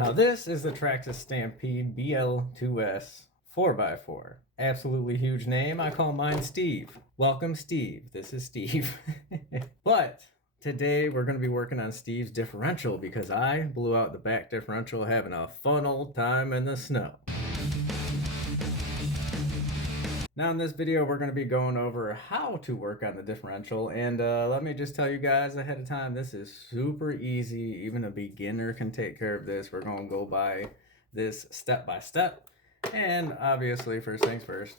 Now this is the Traxxas Stampede BL2S 4x4. Absolutely huge name. I call mine Steve. Welcome, Steve. This is Steve. But today we're going to be working on Steve's differential because I blew out the back differential having a fun old time in the snow. Now in this video we're going to be going over how to work on the differential, and let me just tell you guys ahead of time, this is super easy. Even a beginner can take care of this. We're going to go by this step by step, and obviously first things first,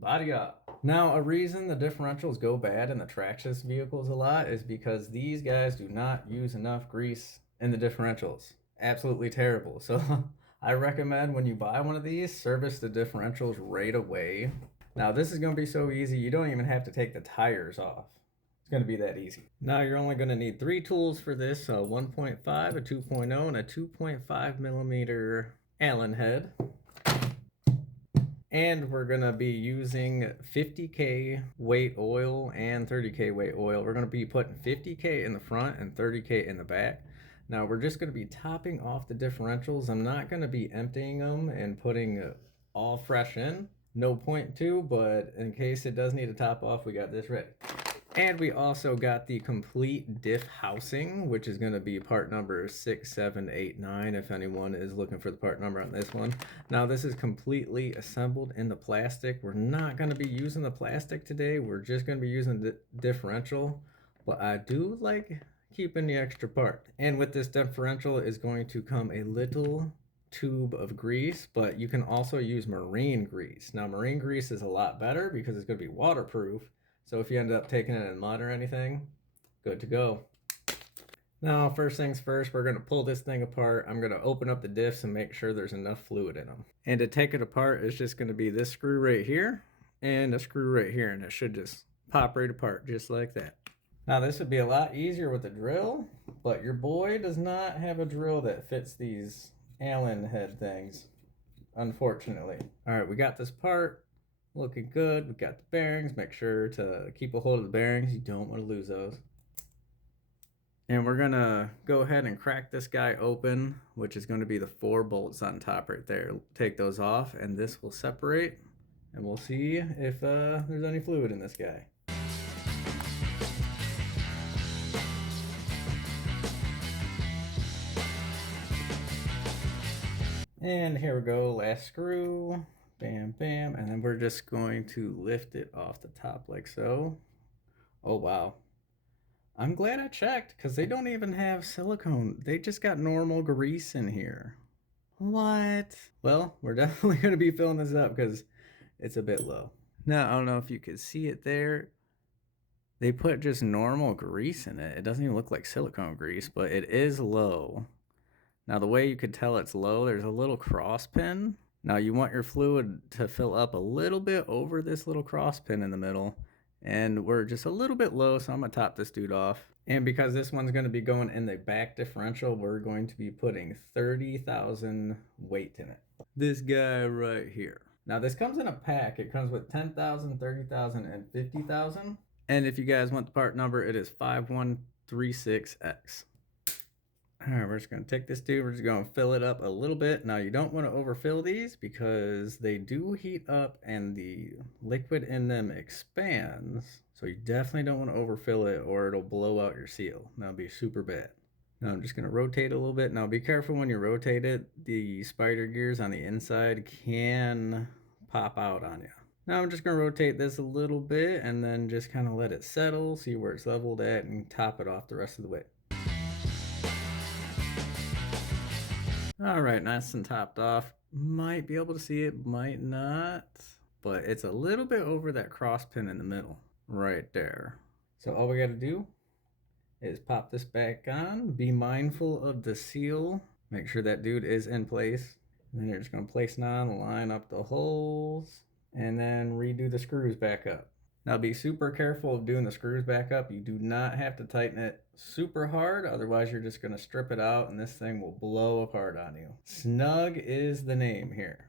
body up. Now a reason the differentials go bad in the Traxxas vehicles a lot is because these guys do not use enough grease in the differentials. Absolutely terrible. So I recommend when you buy one of these, service the differentials right away. Now this is going to be so easy, you don't even have to take the tires off. It's going to be that easy. Now you're only going to need 3 tools for this, a 1.5, a 2.0, and a 2.5 millimeter Allen head. And we're going to be using 50K weight oil and 30K weight oil. We're going to be putting 50K in the front and 30K in the back. Now we're just going to be topping off the differentials. I'm not going to be emptying them and putting all fresh in. No point to, but in case it does need a top off, we got this ready. And we also got the complete diff housing, which is going to be part number 6789 if anyone is looking for the part number on this one. Now this is completely assembled in the plastic. We're not going to be using the plastic today. We're just going to be using the differential, but I do like keeping the extra part. And with this differential is going to come a little tube of grease, but you can also use marine grease. Now marine grease is a lot better because it's going to be waterproof, so if you end up taking it in mud or anything, good to go. Now first things first, we're going to pull this thing apart. I'm going to open up the diffs and make sure there's enough fluid in them. And to take it apart, it's just going to be this screw right here and a screw right here, and it should just pop right apart just like that. Now this would be a lot easier with a drill, but your boy does not have a drill that fits these Allen head things, unfortunately. All right, we got this part looking good. We got the bearings. Make sure to keep a hold of the bearings. You don't want to lose those. And we're gonna go ahead and crack this guy open, which is going to be the 4 bolts on top right there. Take those off and this will separate, and we'll see if there's any fluid in this guy. And here we go, last screw, bam, bam, and then we're just going to lift it off the top like so. Oh, wow. I'm glad I checked because they don't even have silicone. They just got normal grease in here. What? Well, we're definitely going to be filling this up because it's a bit low. Now, I don't know if you could see it there. They put just normal grease in it. It doesn't even look like silicone grease, but it is low. Now the way you could tell it's low, there's a little cross pin. Now you want your fluid to fill up a little bit over this little cross pin in the middle, and we're just a little bit low, so I'm gonna top this dude off. And because this one's gonna be going in the back differential, we're going to be putting 30,000 weight in it. This guy right here. Now this comes in a pack. It comes with 10,000, 30,000, and 50,000. And if you guys want the part number, it is 5136X. All right, we're just going to take this dude, we're just going to fill it up a little bit. Now you don't want to overfill these because they do heat up and the liquid in them expands. So you definitely don't want to overfill it or it'll blow out your seal. That'll be super bad. Now I'm just going to rotate a little bit. Now be careful when you rotate it. The spider gears on the inside can pop out on you. Now I'm just going to rotate this a little bit and then just kind of let it settle, see where it's leveled at, and top it off the rest of the way. All right, nice and topped off. Might be able to see it, might not, but it's a little bit over that cross pin in the middle, right there. So all we got to do is pop this back on. Be mindful of the seal. Make sure that dude is in place. And then you're just going to place it on, line up the holes, and then redo the screws back up. Now be super careful of doing the screws back up. You do not have to tighten it super hard, otherwise you're just going to strip it out and this thing will blow apart on you. Snug is the name here.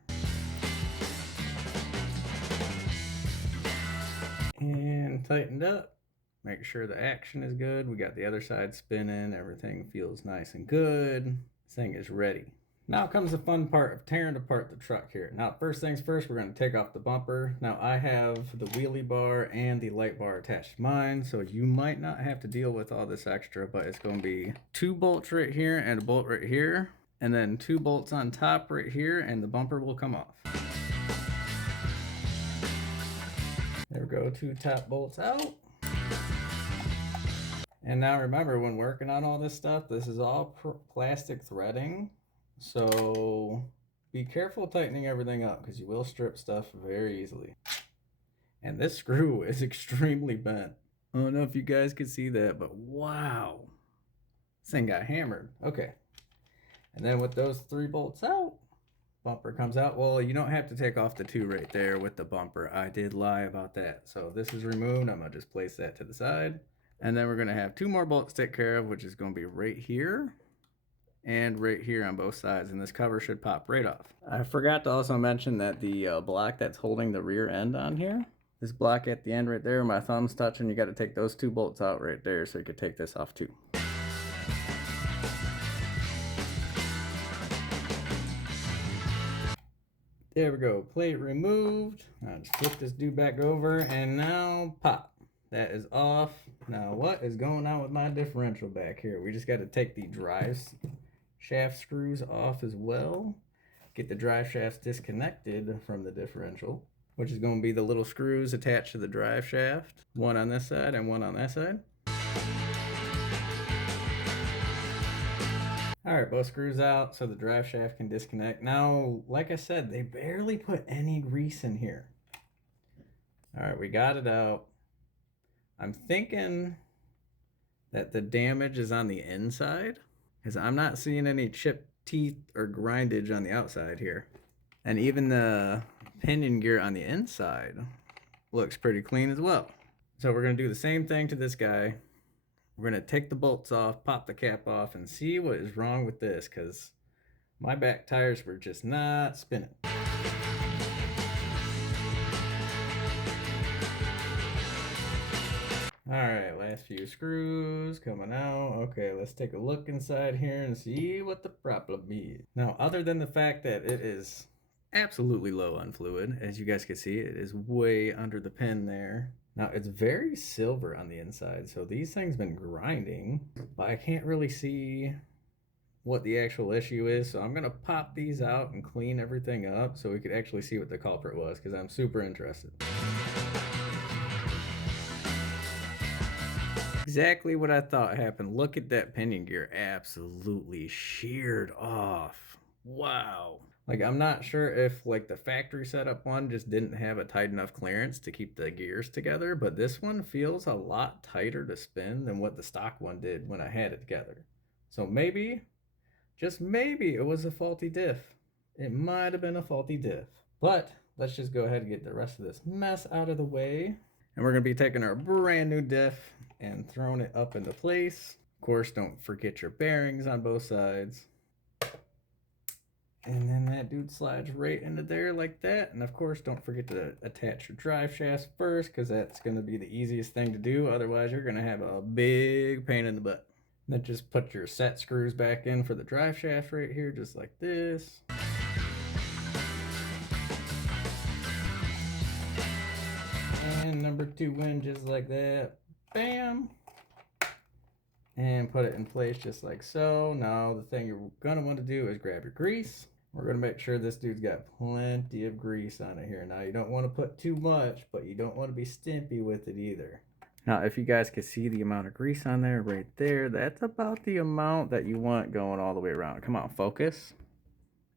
And tightened up. Make sure the action is good. We got the other side spinning. Everything feels nice and good. This thing is ready. Now comes the fun part of tearing apart the truck here. Now, first things first, we're going to take off the bumper. Now, I have the wheelie bar and the light bar attached to mine, so you might not have to deal with all this extra, but it's going to be too bolts right here and a bolt right here. And then two bolts on top right here, and the bumper will come off. Now, I have the wheelie bar and the light bar attached to mine, so you might not have to deal with all this extra, but it's going to be two bolts right here and a bolt right here, and then two bolts on top right here, and the bumper will come off. There we go, two top bolts out. And now remember, when working on all this stuff, this is all plastic threading, so be careful tightening everything up because you will strip stuff very easily. And this screw is extremely bent. I don't know if you guys could see that, but wow. This thing got hammered. Okay. And then with those three bolts out, bumper comes out. Well, you don't have to take off the two right there with the bumper. I did lie about that. So this is removed. I'm going to just place that to the side. And then we're going to have two more bolts to take care of, which is going to be right here and right here on both sides. And this cover should pop right off. I forgot to also mention that the block that's holding the rear end on here, this block at the end right there, my thumb's touching, you got to take those two bolts out right there so you can take this off too. There we go, plate removed. I'll just flip this dude back over and now pop. That is off. Now what is going on with my differential back here? We just got to take the drive shaft screws off as well. Get the drive shafts disconnected from the differential, which is going to be the little screws attached to the drive shaft. One on this side and one on that side. Alright, both screws out so the drive shaft can disconnect. Now, like I said, they barely put any grease in here. Alright, we got it out. I'm thinking that the damage is on the inside, because I'm not seeing any chipped teeth or grindage on the outside here. And even the pinion gear on the inside looks pretty clean as well. So we're going to do the same thing to this guy. We're going to take the bolts off, pop the cap off, and see what is wrong with this, because my back tires were just not spinning. Alright, last few screws coming out. Okay, let's take a look inside here and see what the problem is. Now, other than the fact that it is absolutely low on fluid, as you guys can see, it is way under the pin there. Now, it's very silver on the inside, so these things been grinding, but I can't really see what the actual issue is, so I'm going to pop these out and clean everything up so we could actually see what the culprit was, because I'm super interested. Exactly what I thought happened. Look at that pinion gear, absolutely sheared off. Wow. Like, I'm not sure if like the factory setup one just didn't have a tight enough clearance to keep the gears together, but this one feels a lot tighter to spin than what the stock one did when I had it together. So maybe, just maybe, it was a faulty diff. It might have been a faulty diff. But let's just go ahead and get the rest of this mess out of the way. And we're going to be taking our brand new diff and throwing it up into place. Of course, don't forget your bearings on both sides. And then that dude slides right into there like that. And of course, don't forget to attach your drive shafts first, because that's going to be the easiest thing to do. Otherwise, you're going to have a big pain in the butt. And then just put your set screws back in for the drive shaft right here, just like this. And number 2 in just like that. Bam! And put it in place just like so. Now the thing you're going to want to do is grab your grease. We're going to make sure this dude's got plenty of grease on it here. Now you don't want to put too much, but you don't want to be stimpy with it either. Now if you guys can see the amount of grease on there right there, that's about the amount that you want going all the way around. Come on, focus.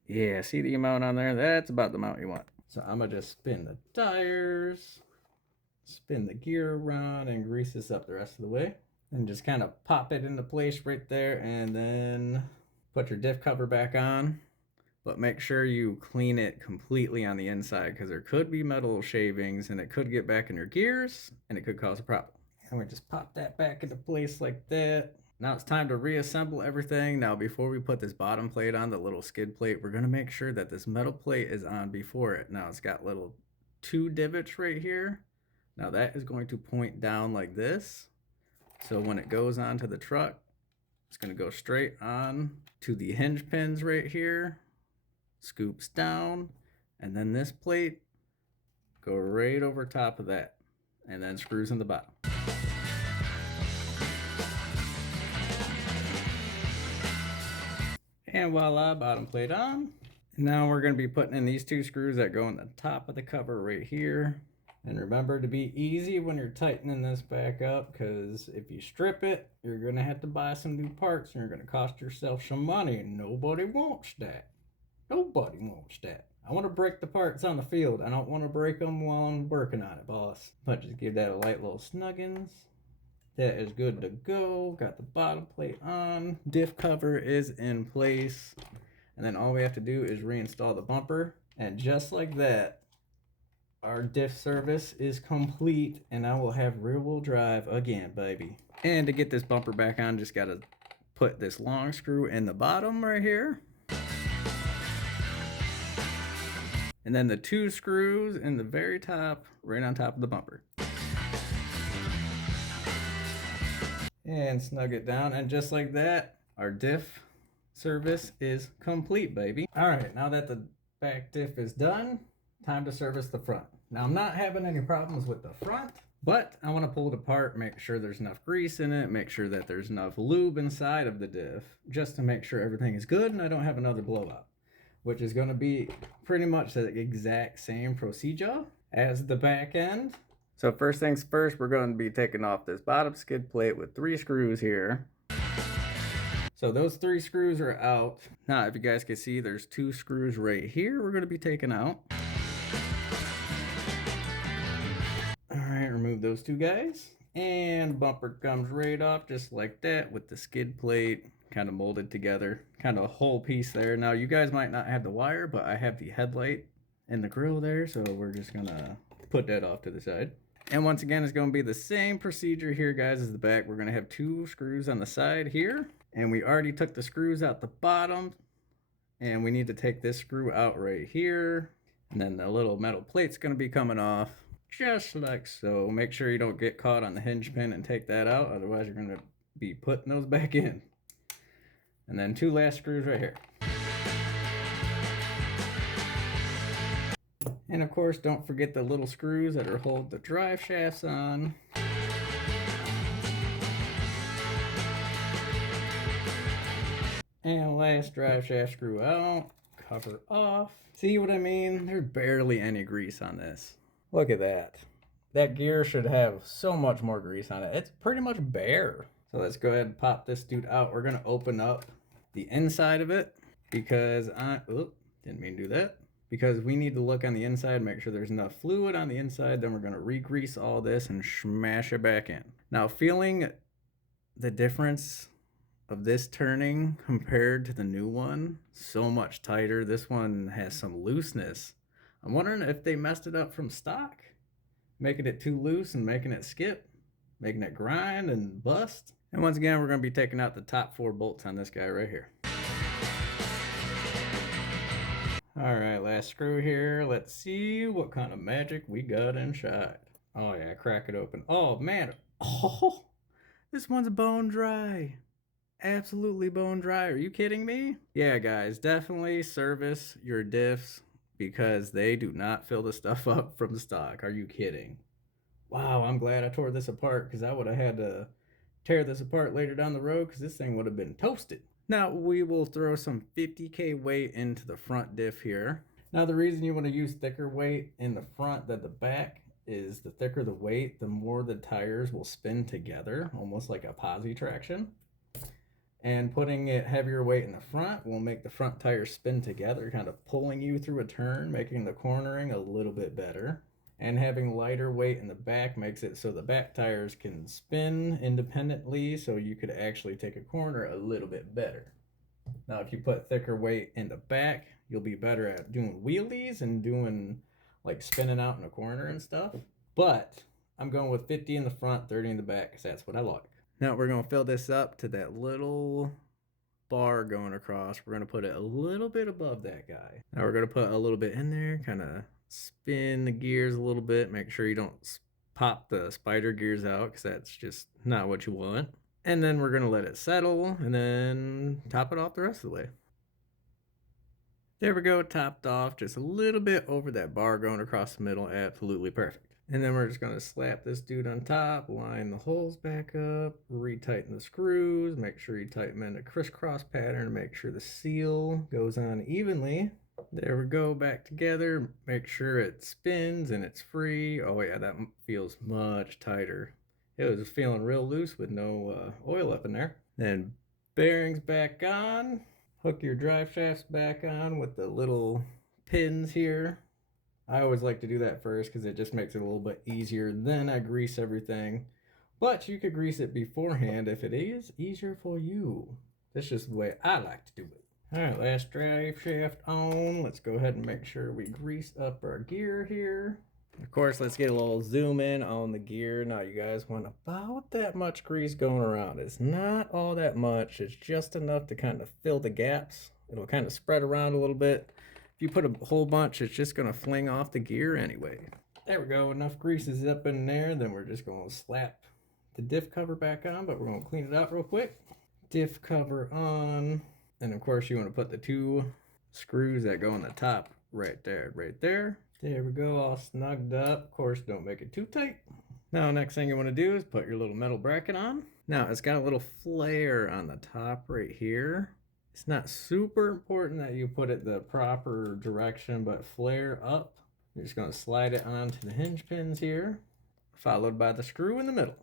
Yeah, see the amount on there? That's about the amount you want. So I'm going to just spin the tires, spin the gear around, and grease this up the rest of the way. And just kind of pop it into place right there, and then put your diff cover back on. But make sure you clean it completely on the inside, because there could be metal shavings and it could get back in your gears and it could cause a problem. And we just pop that back into place like that. Now it's time to reassemble everything. Now before we put this bottom plate on, the little skid plate, we're going to make sure that this metal plate is on before it. Now it's got little 2 divots right here. Now that is going to point down like this. So when it goes onto the truck, It's going to go straight on to the hinge pins right here, scoops down, and then this plate go right over top of that, and then screws in the bottom. And voila, bottom plate on. Now we're going to be putting in these 2 screws that go in the top of the cover right here. And remember to be easy when you're tightening this back up, because if you strip it, you're going to have to buy some new parts and you're going to cost yourself some money, and nobody wants that. Nobody wants that. I want to break the parts on the field. I don't want to break them while I'm working on it, boss. But just give that a light little snuggins. That is good to go. Got the bottom plate on. Diff cover is in place. And then all we have to do is reinstall the bumper. And just like that, our diff service is complete. And I will have rear wheel drive again, baby. And to get this bumper back on, just got to put this long screw in the bottom right here. And then the 2 screws in the very top, right on top of the bumper. And snug it down, and just like that, our diff service is complete, baby. All right, now that the back diff is done, time to service the front. Now, I'm not having any problems with the front, but I want to pull it apart, make sure there's enough grease in it, make sure that there's enough lube inside of the diff, just to make sure everything is good and I don't have another blowout, which is going to be pretty much the exact same procedure as the back end. So first things first, we're going to be taking off this bottom skid plate with 3 screws here. So those 3 screws are out. Now, if you guys can see, there's 2 screws right here we're going to be taking out. All right, remove those 2 guys. And bumper comes right off just like that with the skid plate kind of molded together. Kind of a whole piece there. Now, you guys might not have the wire, but I have the headlight and the grill there. So we're just going to put that off to the side. And once again, it's going to be the same procedure here, guys, as the back. We're going to have 2 screws on the side here. And we already took the screws out the bottom. And we need to take this screw out right here. And then the little metal plate's going to be coming off just like so. Make sure you don't get caught on the hinge pin and take that out. Otherwise, you're going to be putting those back in. And then 2 last screws right here. And of course, don't forget the little screws that are hold the drive shafts on. And last drive shaft screw out, cover off. See what I mean? There's barely any grease on this. Look at that. That gear should have so much more grease on it. It's pretty much bare. So let's go ahead and pop this dude out. We're gonna open up the inside of it because didn't mean to do that. Because we need to look on the inside, make sure there's enough fluid on the inside. Then we're going to re-grease all this and smash it back in. Now, feeling the difference of this turning compared to the new one, so much tighter. This one has some looseness. I'm wondering if they messed it up from stock, making it too loose and making it skip, making it grind and bust. And once again, we're going to be taking out the top 4 bolts on this guy right here. All right, last screw here. Let's see what kind of magic we got inside. Oh yeah, crack it open. Oh man, oh, this one's bone dry. Absolutely bone dry. Are you kidding me? Yeah, guys, definitely service your diffs because they do not fill the stuff up from stock. Are you kidding? Wow, I'm glad I tore this apart because I would have had to tear this apart later down the road because this thing would have been toasted. Now we will throw some 50K weight into the front diff here. Now the reason you want to use thicker weight in the front than the back is the thicker the weight, the more the tires will spin together, almost like a posi traction. And putting it heavier weight in the front will make the front tires spin together, kind of pulling you through a turn, making the cornering a little bit better. And having lighter weight in the back makes it so the back tires can spin independently, so you could actually take a corner a little bit better. Now, if you put thicker weight in the back, you'll be better at doing wheelies and doing like spinning out in a corner and stuff. But I'm going with 50 in the front, 30 in the back, because that's what I like. Now we're going to fill this up to that little bar going across. We're going to put it a little bit above that guy. Now we're going to put a little bit in there, kind of spin the gears a little bit. Make sure you don't pop the spider gears out because that's just not what you want. And then we're gonna let it settle and then top it off the rest of the way. There we go, topped off just a little bit over that bar going across the middle, absolutely perfect. And then we're just gonna slap this dude on top, line the holes back up, retighten the screws, make sure you tighten them in a crisscross pattern, make sure the seal goes on evenly. There we go, back together, make sure it spins and it's free. Oh yeah, that feels much tighter. It was feeling real loose with no oil up in there. Then bearings back on. Hook your drive shafts back on with the little pins here. I always like to do that first because it just makes it a little bit easier. Then I grease everything. But you could grease it beforehand if it is easier for you. That's just the way I like to do it. Alright, last drive shaft on. Let's go ahead and make sure we grease up our gear here. Of course, let's get a little zoom in on the gear. Now you guys want about that much grease going around. It's not all that much. It's just enough to kind of fill the gaps. It'll kind of spread around a little bit. If you put a whole bunch, it's just going to fling off the gear anyway. There we go. Enough grease is up in there. Then we're just going to slap the diff cover back on, but we're going to clean it out real quick. Diff cover on. And of course, you want to put the 2 screws that go on the top right there, right there. There we go, all snugged up. Of course, don't make it too tight. Now, next thing you want to do is put your little metal bracket on. Now, it's got a little flare on the top right here. It's not super important that you put it the proper direction, but flare up. You're just going to slide it onto the hinge pins here, followed by the screw in the middle.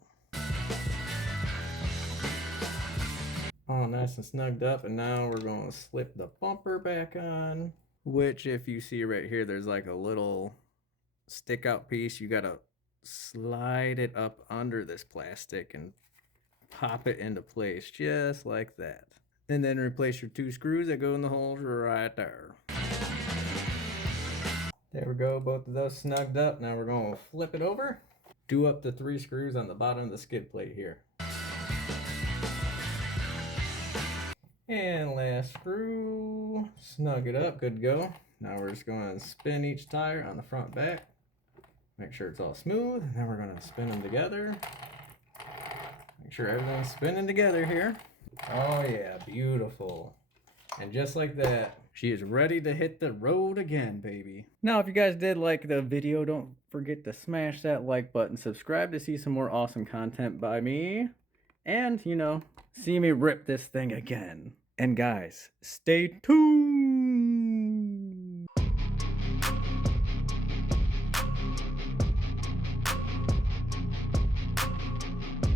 All nice and snugged up, and now we're going to slip the bumper back on. Which, if you see right here, there's like a little stick out piece. You gotta slide it up under this plastic and pop it into place just like that. And then replace your 2 screws that go in the holes right there. There we go, both of those snugged up. Now we're gonna flip it over. Do up the 3 screws on the bottom of the skid plate here. And last screw, snug it up, good to go. Now we're just going to spin each tire on the front back. Make sure it's all smooth, and then we're going to spin them together. Make sure everything's spinning together here. Oh yeah, beautiful. And just like that, she is ready to hit the road again, baby. Now, if you guys did like the video, don't forget to smash that like button, subscribe to see some more awesome content by me, and, you know, see me rip this thing again. And guys, stay tuned.